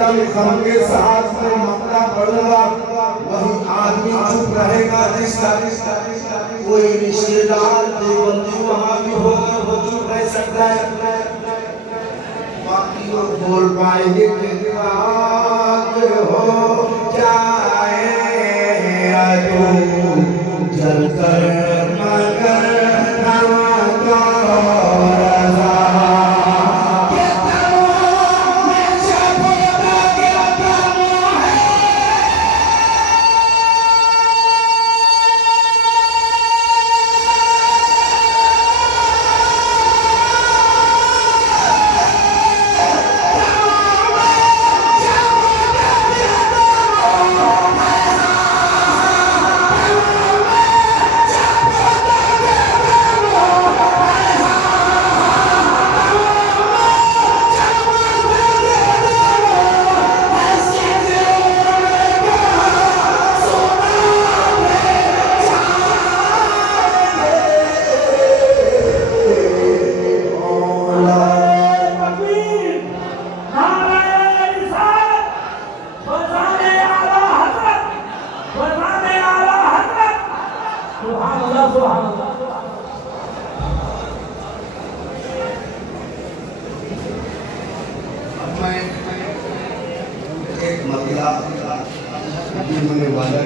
एकदम गम के साथ में मकला पड़ूंगा, वही आदमी चुप रहेगा जिसका कोई रिश्तेदार देवबंदी वहां भी होगा, वो चुप रह सकता है, बाकी वो बोल पाएंगे कि हो जाए जलकर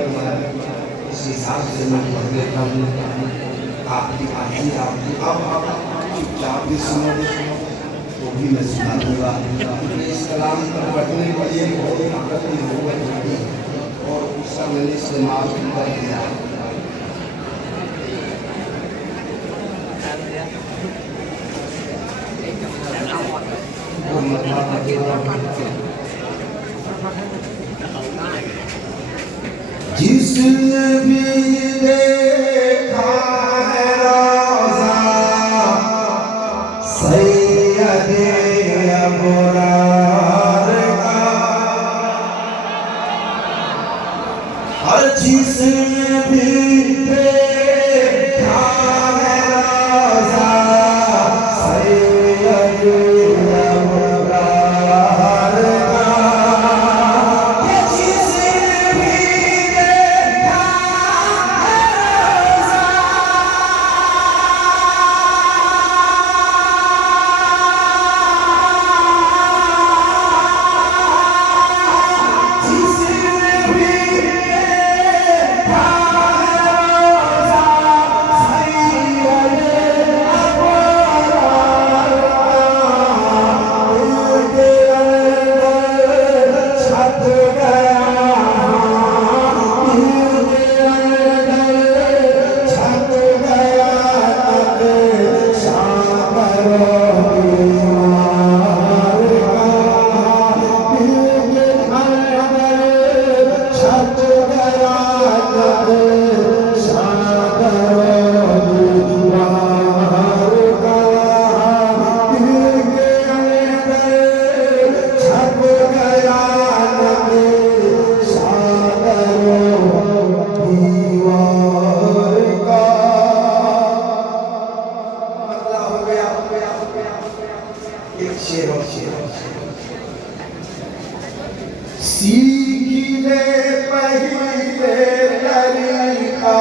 मगर इस हिसाब से मैं पढ़ लेता हूँ। आपकी आदि आपकी अब चुपचाप भी सुनोगे तो भी मैं सुना दूंगा। इस कलाम पर पढ़ने के लिए बहुत ताकत की जरूरत होगी और उसका मैंने इस्तेमाल कर दिया। जिसने भी देखा है रोज़ा सैयदे अबरार का, हर जिसने भी देखा है रोज़ा सैयदे सीख ले पहले तरीका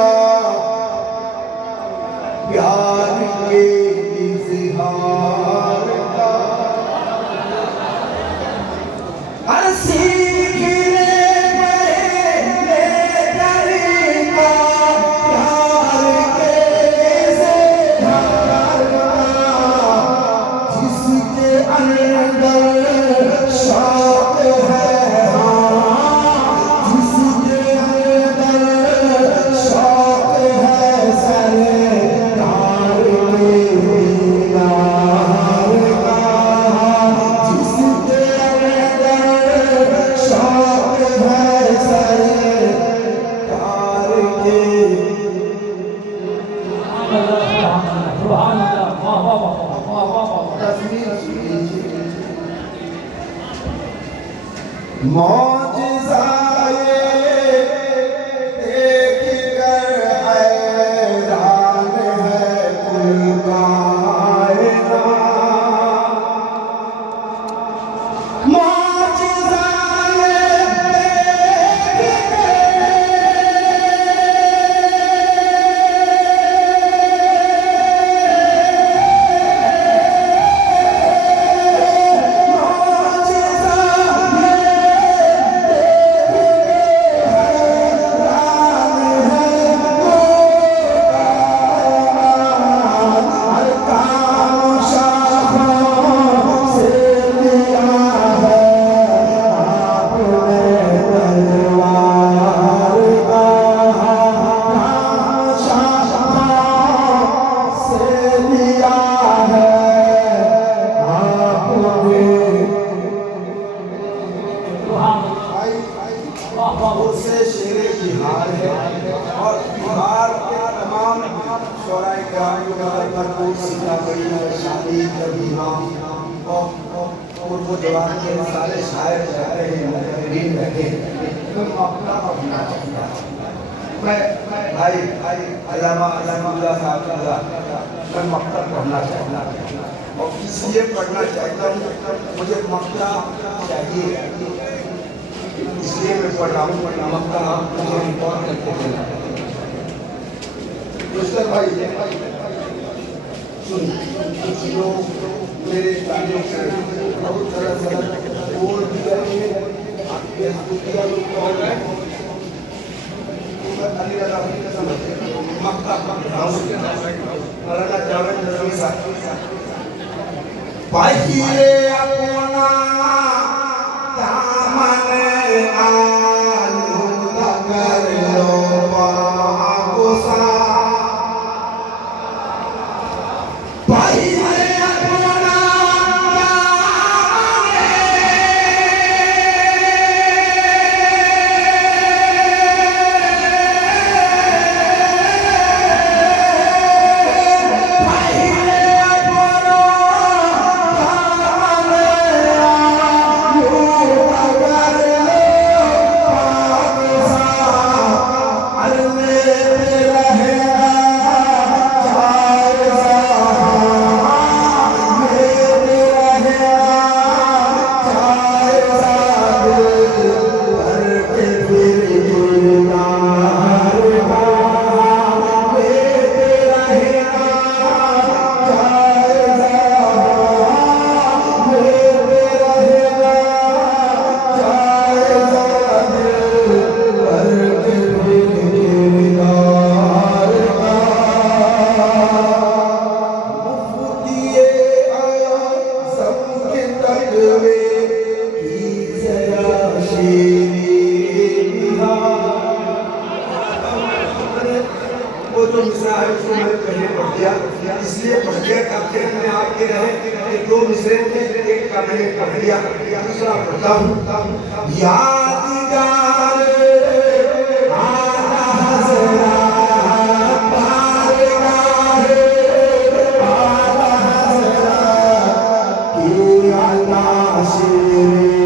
प्यार के इज़हार का, हर सीख ले पहले तरीका प्यार के इज़हार का, जिसके अंदर शौक है मौजिज़ाए देख कर हैरान है कुल कायनात, मौजिज़ाए को सीतामढ़ी में शादी कभी नाम और वो जवान के सारे शायर कहते हैं रीन बैठे मैं मक्का पढ़ना चाहता मैं भाई अल्लामा साहब का मैं मक्का पढ़ना चाहता और इसलिए पढ़ना चाहता हूँ मुझे मक्का चाहिए इसलिए मैं पढ़ रहा हूँ मक्का मुझे रिकॉर्ड करके देना भाई सुन कुछ लोग मेरे गाने से बहुत तरह बोल दिया पहिले अपना दामन आलूदा कर लो पागोसा पहिले अपना वो जो मिसरा है उसको मैंने पहले पढ़ दिया इसलिए पढ़ दिया ताकि हमने आपके रहे कि दो मिसरे थे एक का मैंने पढ़ दिया दूसरा पढ़ता हूँ यादगार आना हज़रा बारगाह आना हज़रा कि अल्लाह शेरे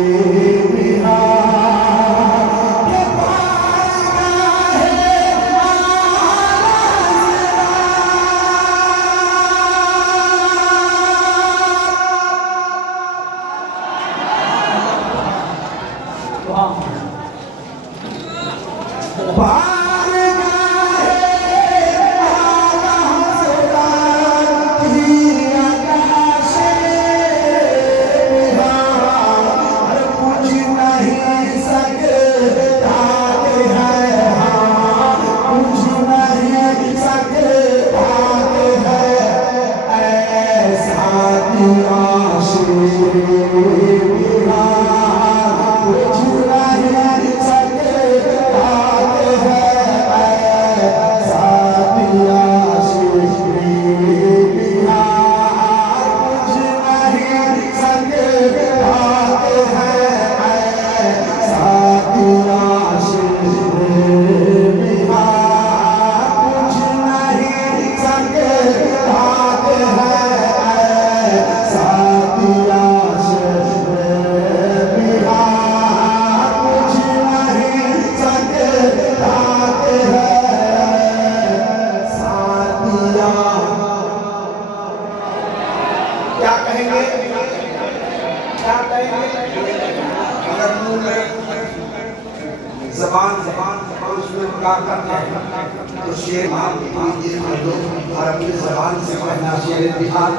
जबान उसमें क्या करना है तो शेर आप दिल कर दो और अपनी जबान से पढ़ना शेर बिहार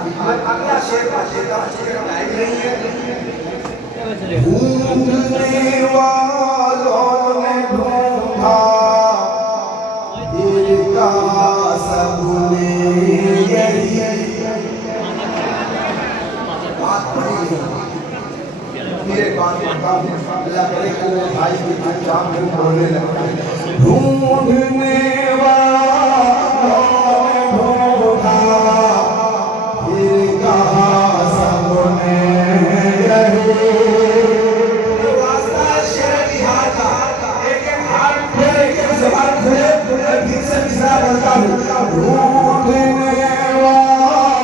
अगला शेर का टाइम नहीं है ढूंढने वालों ने ढूंढा दिल का सबने यही बात पड़ी मेरे बात अल्लाह करे कि भाई की जान में बोलने लगता है ढूंढने वालों ने ढूंढा फिर कहा सबने यही वास्ता शेर बिहार का एक हाथ पे एक जबान पे फिर से मिसरा बोलता हूँ ढूंढने वालों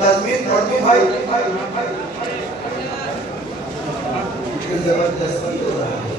तस्वीर पढ़ती भाई जबरदस्ती हो रहा है।